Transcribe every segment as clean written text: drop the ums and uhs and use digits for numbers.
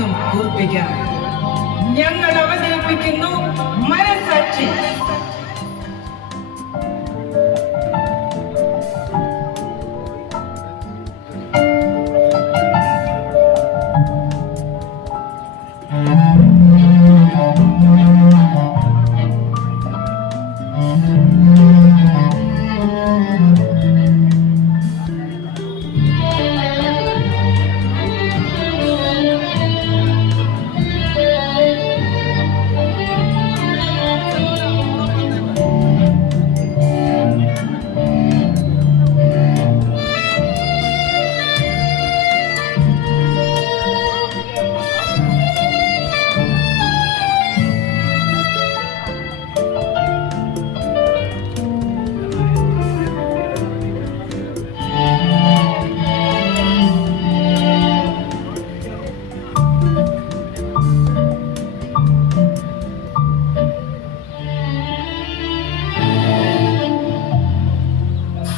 എന്തും കൂർപ്പിക്കാം. ഞങ്ങൾ അവതരിപ്പിക്കുന്നു മനസാക്ഷി.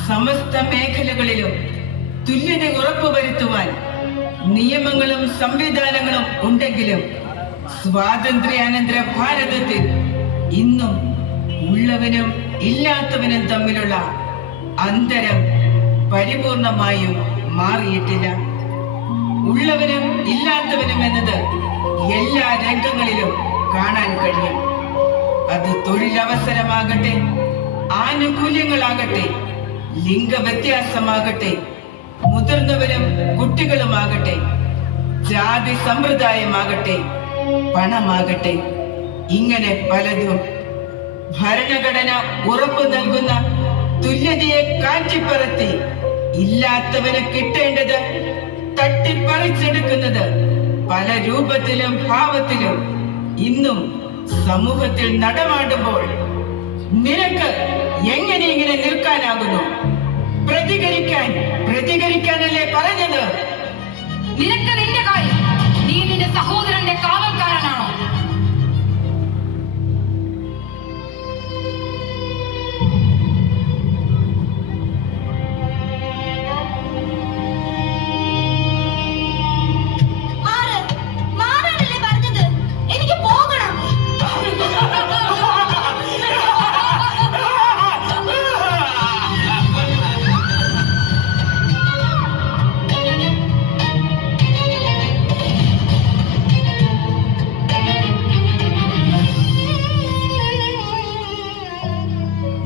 സമസ്ത മേഖലകളിലും തുല്യത ഉറപ്പുവരുത്തുവാൻ നിയമങ്ങളും സംവിധാനങ്ങളും ഉണ്ടെങ്കിലും സ്വാതന്ത്ര്യാനന്തര ഭാരതത്തിൽ ഇന്നും ഉള്ളവനും ഇല്ലാത്തവനും തമ്മിലുള്ള അന്തരം പരിപൂർണമായും മാറിയിട്ടില്ല. ഉള്ളവനും ഇല്ലാത്തവനും എന്നത് എല്ലാ രംഗങ്ങളിലും കാണാൻ കഴിയും. അത് തൊഴിലവസരമാകട്ടെ, ആനുകൂല്യങ്ങളാകട്ടെ, ലിംഗവ്യത്യാസമാകട്ടെ, മുതിർന്നവരും കുട്ടികളുമാകട്ടെ, ജാതി സമ്പ്രദായമാകട്ടെ, പണമാകട്ടെ, ഇങ്ങനെ പലതും. ഭരണഘടന ഉറപ്പു നൽകുന്ന തുല്യതയെ കാറ്റിപ്പറത്തി ഇല്ലാത്തവന് കിട്ടേണ്ടത് തട്ടിപ്പറിച്ചെടുക്കുന്നത് പല രൂപത്തിലും ഭാവത്തിലും ഇന്നും സമൂഹത്തിൽ നടമാടുമ്പോൾ നിനക്ക് എങ്ങനെ ഇങ്ങനെ നിൽക്കാനാകുന്നു? പ്രതികരിക്കാനല്ലേ പറഞ്ഞത്? നിനക്ക് നിന്റെ കാര്യം, നീ നിന്റെ സഹോദരന്റെ കാവൽക്കാരനാണോ?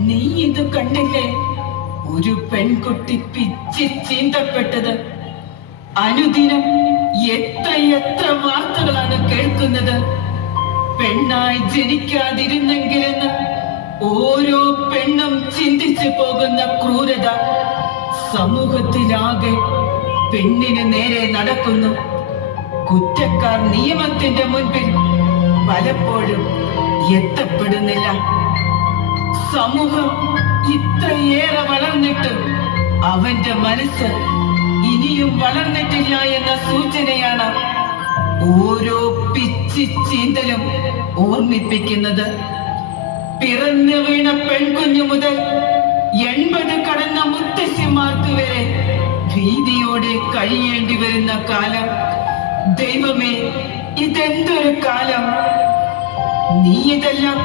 നീ ഇത് കണ്ടില്ലേ? ഒരു പെൺകുട്ടി പിച്ചി ചീന്തപ്പെട്ടത്. അനുദിനം എത്ര വാർത്തകളാണ് കേൾക്കുന്നത്. പെണ്ണായി ജനിക്കാതിരുന്നെങ്കിലെന്ന് ഓരോ പെണ്ണും ചിന്തിച്ചു പോകുന്ന ക്രൂരത സമൂഹത്തിലാകെ പെണ്ണിന് നേരെ നടക്കുന്നു. കുറ്റക്കാർ നിയമത്തിന്റെ മുൻപിൽ പലപ്പോഴും എത്തപ്പെടുന്നില്ല. സമൂഹം ഇത്രയേറെ വളർന്നിട്ടും അവന്റെ മനസ്സ് ഇനിയും വളർന്നിട്ടില്ല എന്ന സൂചനയാണ് ഓരോ പിച്ചി ചീന്തലും ഓർമ്മിപ്പിക്കുന്നത്. പിറന്നു വീണ പെൺകുഞ്ഞു മുതൽ 80 കടന്ന മുത്തശ്ശിമാർക്ക് വരെ ഭീതിയോടെ കഴിയേണ്ടി വരുന്ന കാലം. ദൈവമേ, ഇതെന്തൊരു കാലം! നീ ഇതെല്ലാം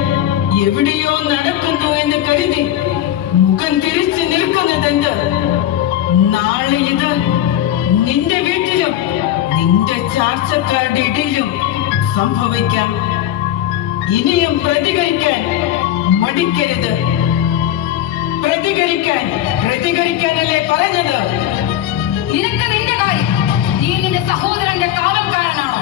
എവിടെയോ നടക്കുന്നു എന്ന് കരുതി മുഖം തിരിച്ചു നിൽക്കുന്നതെന്ത്? നാളെ ഇത് നിന്റെ വീട്ടിലും നിന്റെ ചാർച്ചക്കാരുടെ ഇടയിലും സംഭവിക്കാം. ഇനിയും പ്രതികരിക്കാൻ മടിക്കരുത്. പ്രതികരിക്കാനല്ലേ പറഞ്ഞത്? നിനക്ക് നിന്റെ കാര്യം, നീ നിന്റെ സഹോദരന്റെ കാവൽക്കാരനാണോ?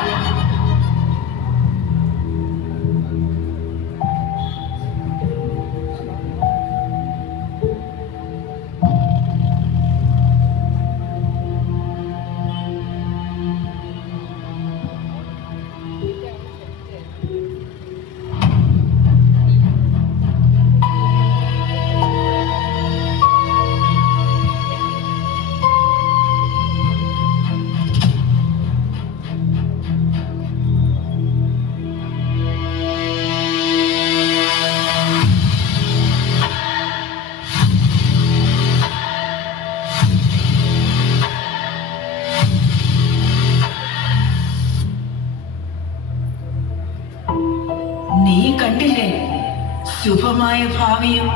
ശുഭമായ ഭാവിയും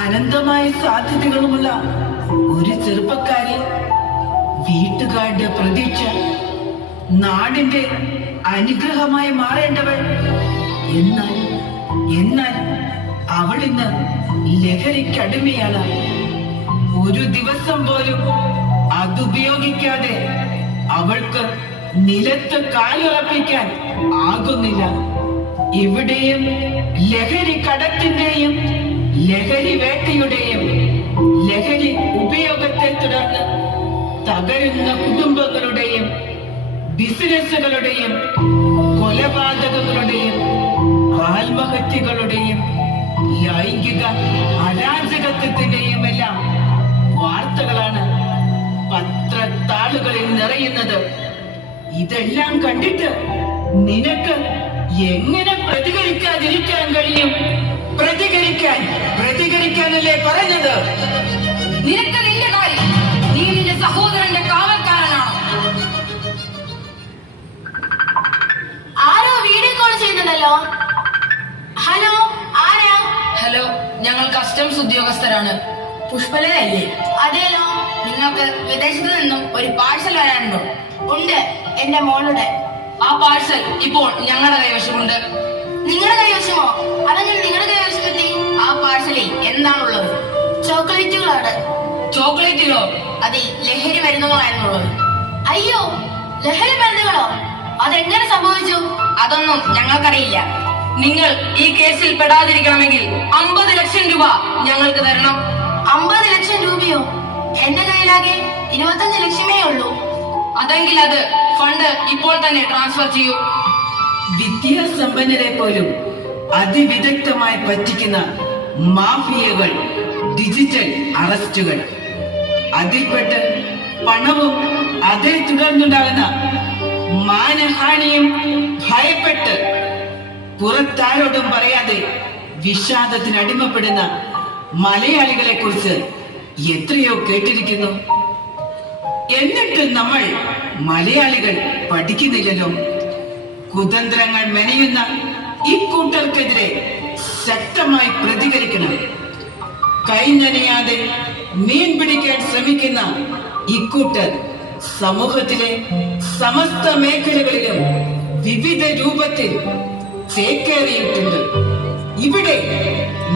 അനന്തമായ സാധ്യതകളുമുള്ള ഒരു ചെറുപ്പക്കാരി, വീട്ടുകാരുടെ പ്രതീക്ഷ, നാടിന്റെ അനുഗ്രഹമായി മാറേണ്ടവൾ. എന്നാൽ അവൾ ഇന്ന് ലഹരിക്കടിമയാണ്. ഒരു ദിവസം പോലും അതുപയോഗിക്കാതെ അവൾക്ക് നിലത്ത് കാലുറപ്പിക്കാൻ ആകുന്നില്ല. ഇവിടെയും ലഹരി കടത്തിന്റെയും ലഹരി വേട്ടയുടെയും ലഹരി ഉപയോഗത്തെ തുടർന്ന് തകരുന്ന കുടുംബങ്ങളുടെയും ബിസിനസ്സുകളുടെയും കൊലപാതകങ്ങളുടെയും ആത്മഹത്യകളുടെയും ലൈംഗിക അരാജകത്വത്തിന്റെയും എല്ലാം വാർത്തകളാണ് പത്രത്താളുകളിൽ നിറയുന്നത്. ഇതെല്ലാം കണ്ടിട്ട് നിനക്ക് എങ്ങനെ പ്രതികരിക്കാതിരിക്കാൻ കഴിയും? പ്രതികരിക്കാനല്ലേ പറഞ്ഞത്? നിനക്ക് നിന്റെ കാര്യം, നീ നിന്റെ സഹോദരന്റെ കാവൽക്കാരനാണോ? ആരോ വീഡിയോ കോൾ ചെയ്യുന്നുണ്ടല്ലോ. ഹലോ, ആരാ? ഹലോ, ഞങ്ങൾ കസ്റ്റംസ് ഉദ്യോഗസ്ഥരാണ്. പുഷ്പലതല്ലേ? അതേലോ. നിങ്ങൾക്ക് വിദേശത്ത് നിന്നും ഒരു പാഴ്സൽ വരാനുണ്ടോ? ഉണ്ട്, എന്റെ മോളുടെ. ആ പാഴ്സൽ ഇപ്പോൾ ഞങ്ങളുടെ കൈവശമുണ്ട്. നിങ്ങളുടെ കൈവശമോ? അതെങ്ങനെ നിങ്ങളുടെ കൈവശമെത്തി? ആ പാഴ്സലിൽ എന്താണുള്ളത്? ചോക്ലേറ്റുകളാണ്. ചോക്ലേറ്റിലോ? അതിൽ ലഹരി മരുന്നുകളായിരുന്നുള്ളത്. അയ്യോ, ലഹരി മരുന്നുകളോ? അതെങ്ങനെ സംഭവിച്ചു? അതൊന്നും ഞങ്ങൾക്കറിയില്ല. നിങ്ങൾ ഈ കേസിൽ പെടാതിരിക്കണമെങ്കിൽ 50 ലക്ഷം രൂപ ഞങ്ങൾക്ക് തരണം. 50 ലക്ഷം രൂപയോ? എന്റെ കയ്യിലാകെ 25 ലക്ഷമേ ഉള്ളൂ. അതെങ്കിൽ അത് ഫണ്ട് ഇപ്പോൾ തന്നെ ട്രാൻസ്ഫർ ചെയ്യൂ. വിദ്യാസമ്പന്നരെ പോലും അതിവിദഗ്ധമായി പറ്റിക്കുന്ന മാഫിയകൾ, ഡിജിറ്റൽ അറസ്റ്റുകൾ, അതിൽപ്പെട്ട് പണവും അതേ തുടർന്നുണ്ടാകുന്ന മാനഹാനിയും ഭയപ്പെട്ട് പുറത്താരോടും പറയാതെ വിഷാദത്തിന് അടിമപ്പെടുന്ന മലയാളികളെ കുറിച്ച് എത്രയോ കേട്ടിരിക്കുന്നു. എന്നിട്ട് നമ്മൾ മലയാളികൾ പഠിക്കുന്നില്ലല്ലോ. കുതന്ത്രങ്ങൾ മെനയുന്ന ഇക്കൂട്ടർക്കെതിരെ ശക്തമായി പ്രതികരിക്കണം. കൈനനയാതെ മീൻ പിടിക്കാൻ ശ്രമിക്കുന്ന ഇക്കൂട്ടർ സമൂഹത്തിലെ സമസ്ത മേഖലകളിലും വിവിധ രൂപത്തിൽ ചേക്കേറിയിട്ടുണ്ട്. ഇവിടെ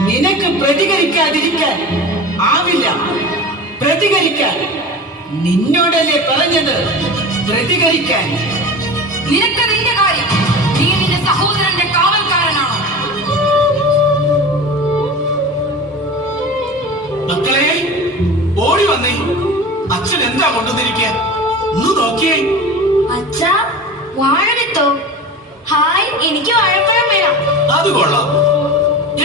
നിനക്ക് പ്രതികരിക്കാതിരിക്കാൻ ആവില്ല. പ്രതികരിക്കാൻ നിന്നോടല്ലേ പറഞ്ഞത്? പ്രതികരിക്കാൻ. നിനക്ക് നിന്റെ കാര്യം, നീ നിന്റെ സഹോദരന്റെ കാവൽക്കാരനാണോ? മക്കളെ, ഓടി വന്നേ. അച്ഛൻ എന്താ കൊണ്ടുവന്നിരിക്കുക? ഒന്ന് നോക്കിയേ. അച്ഛാ, വാഴവിത്തോ? ഹായ്, എനിക്ക് വാഴപ്പഴം വേണം. അത് കൊള്ളാം.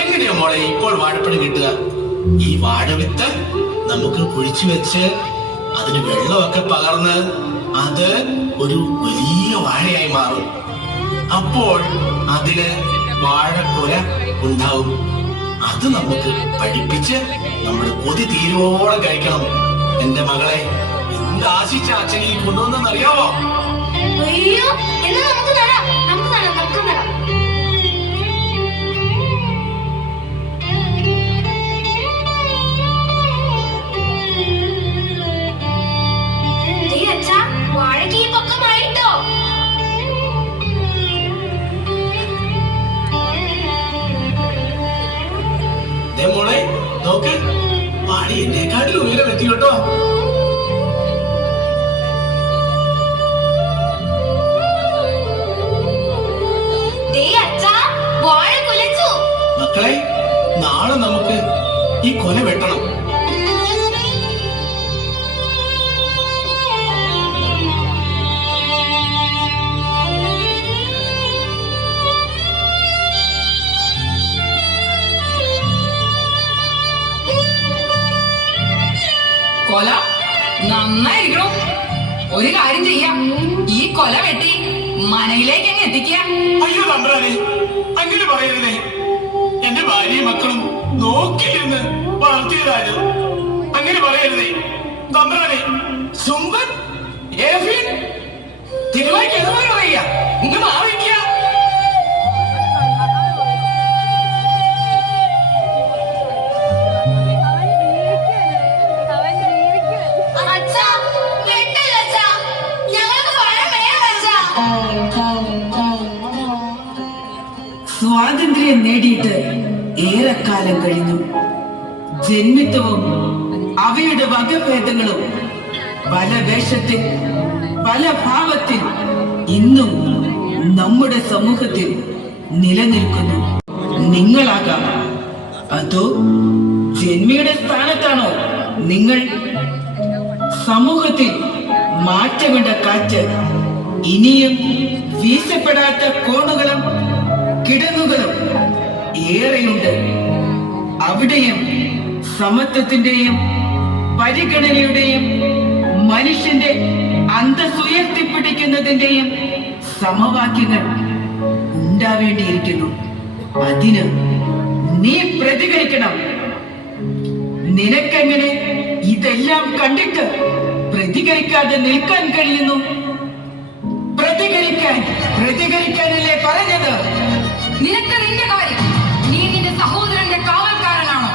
എങ്ങനെയാ മോളെ ഇപ്പോൾ വാഴപ്പഴം കിട്ടുക? ഈ വാഴവിത്ത് നമുക്ക് കുഴിച്ചു വെച്ച് അതിന് വെള്ളമൊക്കെ പകർന്ന് അത് ഒരു വലിയ വാഴയായി മാറും. അപ്പോൾ അതില് വാഴക്കുല ഉണ്ടാവും. അത് നമുക്ക് പഠിപ്പിച്ച് നമ്മുടെ കൊതി തീരോളം കഴിക്കണം. എന്റെ മകളെ, എന്ത് ആശിച്ച അച്ഛൻ ഈ കൊണ്ടുവന്നറിയാവോ? അയ്യോ, എന്നാ നമുക്ക് നടാം. അച്ഛാ, വാഴയ്ക്ക് ഈ പക്കമായിട്ടോ? മോളെ നോക്ക്, വാഴ എന്നെക്കാട്ടിലും ഉയരം എത്തി കേട്ടോ. മക്കളെ, നാളെ നമുക്ക് ഈ കൊല വെട്ടണം. കൊല നന്നായിരിക്കണം. ഒരു കാര്യം ചെയ്യാം, ഈ കൊല വെട്ടി മനയിലേക്ക് അങ്ങ് എത്തിക്കാം. അയ്യോ തമ്പ്രാനെ, അങ്ങനെ പറയരുതേ. എന്റെ ഭാര്യയും മക്കളും നോക്കിയിരുന്ന് വളർത്തിയതാണ്. അങ്ങനെ പറയരുതേ തമ്പ്രാനെ. സുമ്പൻ തിരുവായ്ക്ക് എതുമായി പറയുക, ഇന്ന് മാറിക്കുക. സ്വാതന്ത്ര്യം നേടിയിട്ട് ഏറെക്കാലം കഴിഞ്ഞു. ജന്മിത്വവും അവയുടെ വകഭേദങ്ങളും പല വേഷത്തിൽ പല ഭാവത്തിൽ ഇന്നും നമ്മുടെ സമൂഹത്തിൽ നിലനിൽക്കുന്നു. നിങ്ങളാകാം, അതോ ജന്മിയുടെ സ്ഥാനത്താണോ നിങ്ങൾ? സമൂഹത്തിൽ മാറ്റമിട കാറ്റ് ഇനിയും വീശപ്പെടാത്ത കോണുകളും കിടങ്ങുകളും ഏറെയുണ്ട്. അവിടെയും സമത്വത്തിന്റെയും പരിഗണനയുടെയും മനുഷ്യന്റെ അന്തസ്സുയർത്തിപ്പിടിക്കുന്നതിന്റെയും സമവാക്യങ്ങൾ ഉണ്ടാവേണ്ടിയിരിക്കുന്നു. അതിന് നീ പ്രതികരിക്കണം. നിനക്കെങ്ങനെ ഇതെല്ലാം കണ്ടിട്ട് പ്രതികരിക്കാതെ നിൽക്കാൻ കഴിയുന്നു? പ്രതികരിക്കാനല്ലേ പറഞ്ഞത്? നിനക്ക് നിന്റെ കാര്യം. നീ നിന്റെ സഹോദരന്റെ കാവൽക്കാരനാണോ?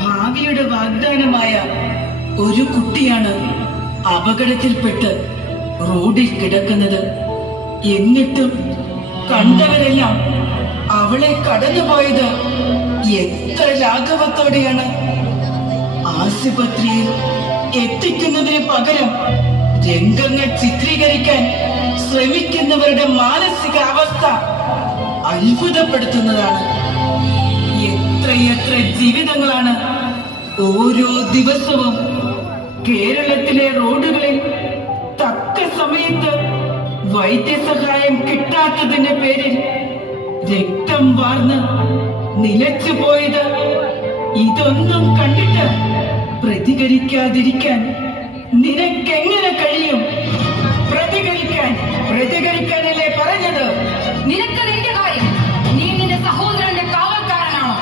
ഭാവിയുടെ വാഗ്ദാനമായ ഒരു കുട്ടിയാണ് അപകടത്തിൽപ്പെട്ട് റോഡിൽ കിടക്കുന്നത്. എന്നിട്ടും കണ്ടവരെല്ലാം അവളെ കടന്നുപോയത് എത്ര ലാഘവത്തോടെയാണ്. ആശുപത്രിയിൽ എത്തിക്കുന്നതിന് പകരം രംഗങ്ങൾ ചിത്രീകരിക്കാൻ ശ്രമിക്കുന്നവരുടെ മാനസിക അവസ്ഥ അത്ഭുതപ്പെടുത്തുന്നതാണ്. എത്രയെത്ര ജീവിതങ്ങളാണ് ഓരോ ദിവസവും കേരളത്തിലെ റോഡുകളിൽ തക്ക സമയത്ത് വൈദ്യസഹായം കിട്ടാത്തതിന്റെ പേരിൽ രക്തം വാർന്ന് നിലച്ചു പോയത്. ഇതൊന്നും കണ്ടിട്ട് പ്രതികരിക്കാതിരിക്കാൻ നിനക്കെങ്ങനെ കഴിയും? പ്രതികരിക്കാനല്ലേ പറഞ്ഞത്? നിനക്ക് നിന്റെ കാര്യം. നീ നിന്റെ സഹോദരന്റെ കാവൽക്കാരനാണോ?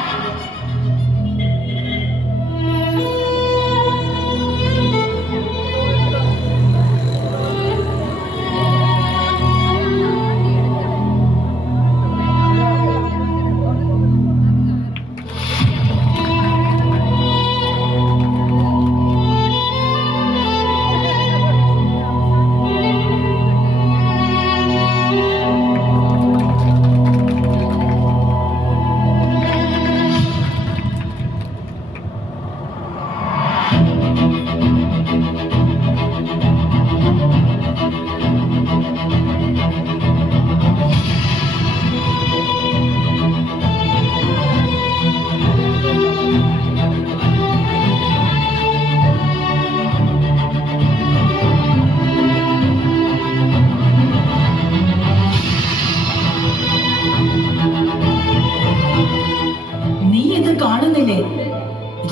കാണുന്നില്ലേ?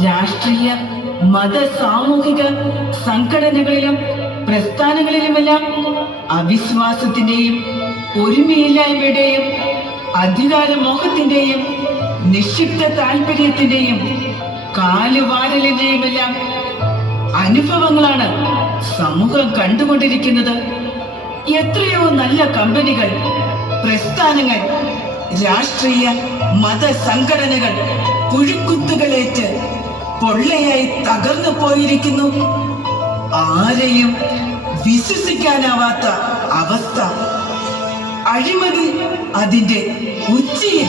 രാഷ്ട്രീയ മത സാമൂഹിക സംഘടനകളിലും പ്രസ്ഥാനങ്ങളിലുമെല്ലാം അവിശ്വാസത്തിന്റെയും ഒരുമയില്ലായ്മയുടെയും അധികാരമോഹത്തിന്റെയും നിക്ഷിപ്ത താല്പര്യത്തിന്റെയും കാലുവാരലിന്റെയുമെല്ലാം അനുഭവങ്ങളാണ് സമൂഹം കണ്ടുകൊണ്ടിരിക്കുന്നത്. എത്രയോ നല്ല കമ്പനികൾ, പ്രസ്ഥാനങ്ങൾ, രാഷ്ട്രീയ മത സംഘടനകൾ പുഴുക്കുത്തുകളേറ്റ് പൊള്ളയായി തകർന്നു പോയിരിക്കുന്നു. ആരെയും വിശ്വസിക്കാനാവാത്ത അവസ്ഥ. അഴിമതി അതിന്റെ ഉച്ചയിൽ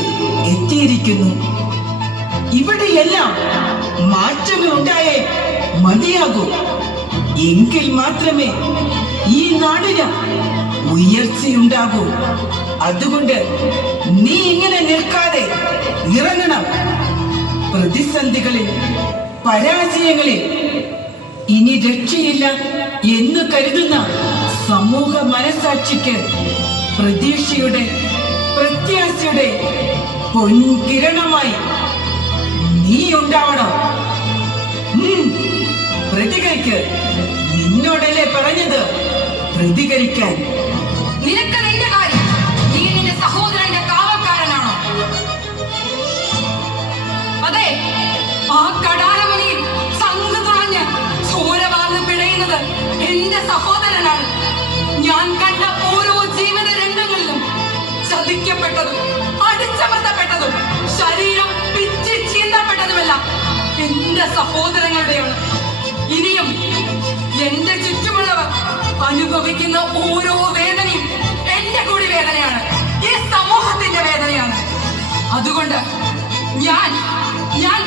എത്തിയിരിക്കുന്നു. ഇവിടെയെല്ലാം മാറ്റങ്ങൾ ഉണ്ടായേ മതിയാകൂ. എങ്കിൽ മാത്രമേ ഈ നാടിന് ഉയർച്ചയുണ്ടാകൂ. അതുകൊണ്ട് നീ ഇങ്ങനെ നിൽക്കാതെ ഇറങ്ങണം. പ്രതിസന്ധികളിൽ, പരാജയങ്ങളിൽ ഇനി രക്ഷയില്ല എന്ന് കരുതുന്ന സമൂഹ മനസാക്ഷിക്ക് പ്രതീക്ഷയുടെ, പ്രത്യാശയുടെ പൊൻകിരണമായി നീ ഉണ്ടാവണം. പ്രതികരിക്ക്. നിന്നോടല്ലേ പറഞ്ഞത് പ്രതികരിക്കാൻ? നിനക്ക് നിന്റെ കാര്യം. നീ നിന്റെ സഹോദരന്റെ കാവൽക്കാരനാണോ? അതെ, ആ കടാരമണിയിൽ ചങ്ക് തുറഞ്ഞ് ചോര വാർന്ന് പിഴയുന്നത് എന്റെ സഹോദരനാണ്. സകല രംഗങ്ങളിലും ചതിക്കപ്പെട്ടതും അടിച്ചമർത്തപ്പെട്ടതും ശരീരം പിച്ചി ചീന്തപ്പെട്ടതുമെല്ലാം എന്റെ സഹോദരങ്ങളുടെയാണ്. ഇനിയും എന്റെ ചുറ്റുമുള്ളവർ അനുഭവിക്കുന്ന ഓരോ വേദനയും എന്റെ കൂടി വേദനയാണ്, ഈ സമൂഹത്തിന്റെ വേദനയാണ്. അതുകൊണ്ട് ഞാൻ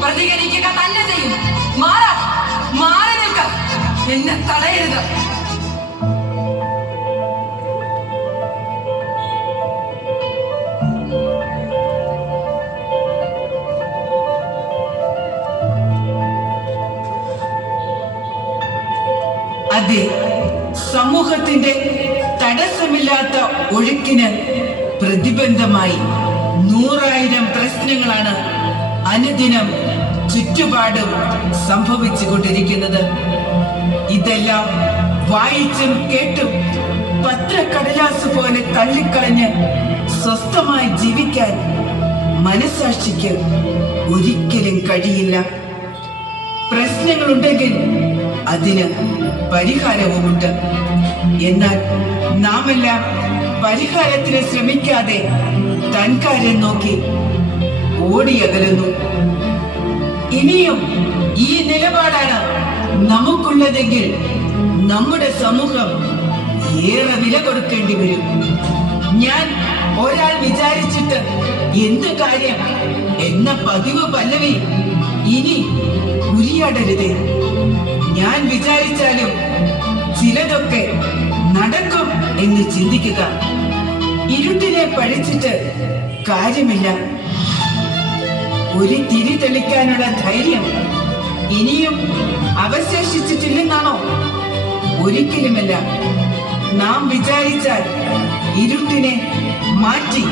പ്രതികരിക്കുക തന്നെ ചെയ്യും. മാറി നിൽക്ക, എന്നെ തടയരുത്. അതെ, സമൂഹത്തിന്റെ തടസ്സമില്ലാത്ത ഒഴുക്കിന് പ്രതിബന്ധമായി 100,000 പ്രശ്നങ്ങളാണ് അനുദിനം ചുറ്റുപാടും സംഭവിച്ചുകൊണ്ടിരിക്കുന്നത്. ഇതെല്ലാം വായിച്ചും കേട്ടും പത്രക്കടലാസ് പോലെ തള്ളിക്കളഞ്ഞ് സ്വസ്ഥമായി ജീവിക്കാൻ മനസാക്ഷിക്ക് ഒരിക്കലും കഴിയില്ല. പ്രശ്നങ്ങളുണ്ടെങ്കിൽ അതിന് പരിഹാരവുമുണ്ട്. എന്നാൽ നാമെല്ലാം പരിഹാരത്തിന് ശ്രമിക്കാതെ തൻകാര്യം നോക്കി ഓടിയകലുന്നു. ഇനിയും ഈ നിലപാടാണ് നമുക്കുള്ളതെങ്കിൽ നമ്മുടെ സമൂഹം ഏറെ വില കൊടുക്കേണ്ടി വരും. ഞാൻ ഒരാൾ വിചാരിച്ചിട്ട് എന്ത് കാര്യം എന്ന പതിവ് പല്ലവി ഇനി ഉരിയാടരുതേ. ഞാൻ വിചാരിച്ചാലും ചിലതൊക്കെ നടക്കും എന്ന് ചിന്തിക്കുക. ഇരുട്ടിനെ പഴിച്ചിട്ട് കാര്യമില്ല. ഒരു തിരി തെളിക്കാനുള്ള ധൈര്യം ഇനിയും അവശേഷിച്ചിട്ടില്ലെന്നാണോ? ഒരിക്കലുമല്ല. നാം വിചാരിച്ചാൽ ഇരുട്ടിനെ മാറ്റി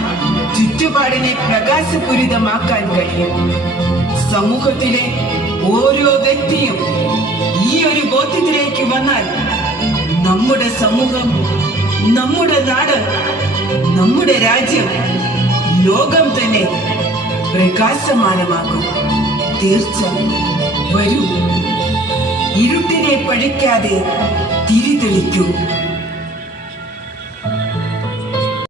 ചുറ്റുപാടിനെ പ്രകാശപൂരിതമാക്കാൻ കഴിയും. സമൂഹത്തിലെ ഓരോ വ്യക്തിയും ഈ ഒരു ബോധ്യത്തിലേക്ക് വന്നാൽ നമ്മുടെ സമൂഹം, നമ്മുടെ നാട്, നമ്മുടെ രാജ്യം, ലോകം തന്നെ പ്രകാശമാനമാകും. തീർച്ച. വരൂ, ഇരുട്ടിനെ പഴിക്കാതെ തിരി തെളിക്കൂ.